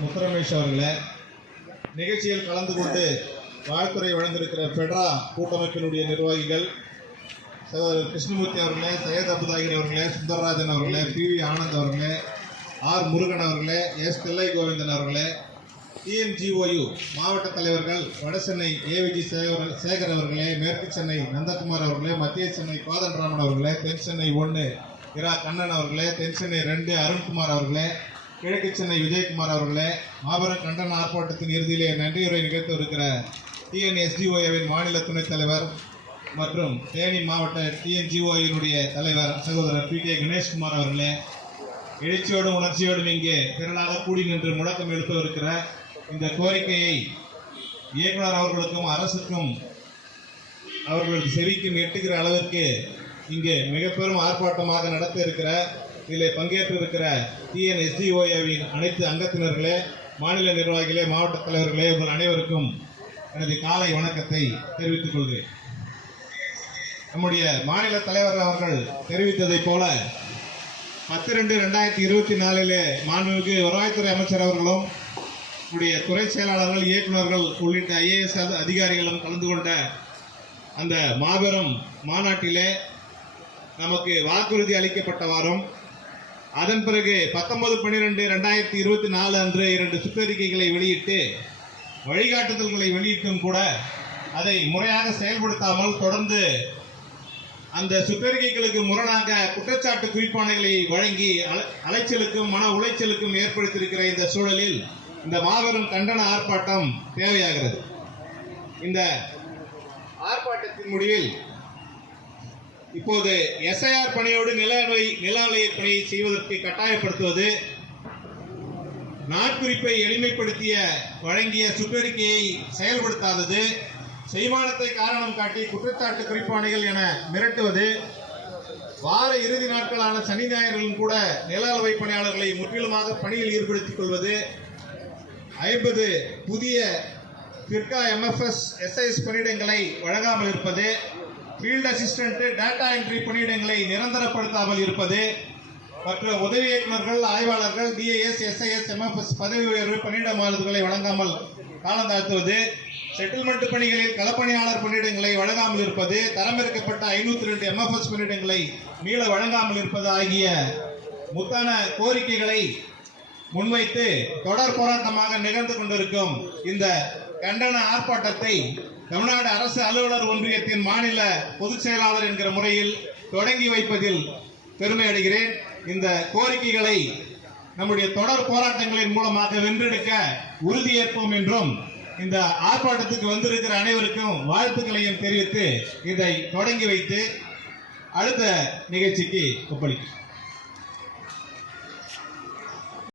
முத்துரமேஷ் அவர்களே, நிகழ்ச்சியில் கலந்து கொண்டு வாழ்த்துறை வழங்கியிருக்கிற பெட்ரா கூட்டமைப்பினுடைய நிர்வாகிகள் சகோதரர் கிருஷ்ணமூர்த்தி அவர்களே, சையத் அபுதாகிர் அவர்களே, சுந்தரராஜன் அவர்களே, PV ஆனந்த் அவர்களே, R முருகன் அவர்களே, S தில்லை கோவிந்தன் அவர்களே, TNGOU மாவட்ட தலைவர்கள் வடசென்னை AVG சேகர் அவர்களே, மேற்கு சென்னை நந்தகுமார் அவர்களே, மத்திய சென்னை கோதண்டராமன் அவர்களே, தென் சென்னை 1 இரா கண்ணன் அவர்களே, தென் சென்னை 2 அருண்குமார் அவர்களே, கிழக்கு சென்னை விஜயகுமார் அவர்களே, மாபெரும் கண்டன ஆர்ப்பாட்டத்தின் இறுதியிலே நன்றியுரை நிகழ்த்த இருக்கிற TNSDOவின் மாநில துணைத் தலைவர் மற்றும் தேனி மாவட்ட TNGOவினுடைய தலைவர் சகோதரர் PK கணேஷ்குமார் அவர்களே, எழுச்சியோடும் உணர்ச்சியோடும் இங்கே திரளாக கூடி நின்று முழக்கம் எழுப்ப இருக்கிற இந்த கோரிக்கையை இயக்குனர் அவர்களுக்கும் அரசுக்கும் அவர்களுக்கு செவிக்கும் எட்டுகிற அளவிற்கு இங்கே மிக பெரும் ஆர்ப்பாட்டமாக நடத்த இருக்கிற இதில் பங்கேற்று இருக்கிற TNSDOவின் அனைத்து அங்கத்தினர்களே, மாநில நிர்வாகிகளே, மாவட்ட தலைவர்களே, உங்கள் அனைவருக்கும் எனது காலை வணக்கத்தை தெரிவித்துக் கொள்கிறேன். நம்முடைய மாநில தலைவர் அவர்கள் தெரிவித்ததை போல 10/2/2024 மாண்புமிகு வருவாய்த்துறை அமைச்சர் அவர்களும் நம்முடைய துறை செயலாளர்கள், இயக்குநர்கள் உள்ளிட்ட IAS அதிகாரிகளும் கலந்து கொண்ட அந்த மாபெரும் மாநாட்டிலே நமக்கு வாக்குறுதி அளிக்கப்பட்டவாறும் அதன் பிறகு 19/12/2024 அன்று 2 சுற்றறிக்கைகளை வெளியிட்டு வழிகாட்டுதல்களை வெளியிட்டும் கூட அதை முறையாக செயல்படுத்தாமல் தொடர்ந்து அந்த சுற்றறிக்கைகளுக்கு முரணாக குற்றச்சாட்டு குறிப்பாணைகளை வழங்கி அலைச்சலுக்கும் மன உளைச்சலுக்கும் ஏற்படுத்தியிருக்கிற இந்த சூழலில் இந்த மாபெரும் கண்டன ஆர்ப்பாட்டம் தேவையாகிறது. இந்த ஆர்ப்பாட்டத்தின் முடிவில் இப்போது SIR பணியோடு நில அலை பணியை செய்வதற்கு கட்டாயப்படுத்துவது, நாட்குறிப்பை எளிமைப்படுத்திய வழங்கிய சுற்றறிக்கையை செயல்படுத்தாதது, செய்மானத்தை காரணம் காட்டி குற்றச்சாட்டு குறிப்பாணைகள் என மிரட்டுவது, வார இறுதி நாட்களான சனி ஞாயிறுகளும் கூட நில அளவை பணியாளர்களை முற்றிலுமாக பணியில் ஈடுபடுத்திக் கொள்வது, 50 புதிய பிற்கா MFS SIS பணியிடங்களை வழங்காமல் இருப்பது, ஃபீல்ட் அசிஸ்டன்ட் டேட்டா என்ட்ரி பணியிடங்களை நிரந்தரப்படுத்தாமல் இருப்பது, மற்ற உதவி இயக்குநர்கள், ஆய்வாளர்கள், DIS SIS MFS பதவி உயர்வு பணியிட மாறுதல்களை வழங்காமல் காலந்தாழ்த்துவது, செட்டில்மெண்ட் பணிகளில் களப்பணியாளர் பணியிடங்களை வழங்காமல் இருப்பது, தரமிறக்கப்பட்ட 502 MFS பணியிடங்களை மீள வழங்காமல் இருப்பது ஆகிய முத்தான கோரிக்கைகளை முன்வைத்து தொடர் போராட்டமாக நிகழ்ந்து கொண்டிருக்கும் இந்த கண்டன ஆர்ப்பாட்டத்தை தமிழ்நாடு அரசு அலுவலர் ஒன்றியத்தின் மாநில பொதுச் செயலாளர் என்கிற முறையில் தொடங்கி வைப்பதில் பெருமை அடைகிறேன். இந்த கோரிக்கைகளை நம்முடைய தொடர் போராட்டங்களின் மூலமாக வென்றெடுக்க உறுதியேற்போம் என்றும் இந்த ஆர்ப்பாட்டத்துக்கு வந்திருக்கிற அனைவருக்கும் வாழ்த்துக்களையும் தெரிவித்து இதை தொடங்கி வைத்து அடுத்த நிகழ்ச்சிக்கு ஒப்படைக்கிறேன்.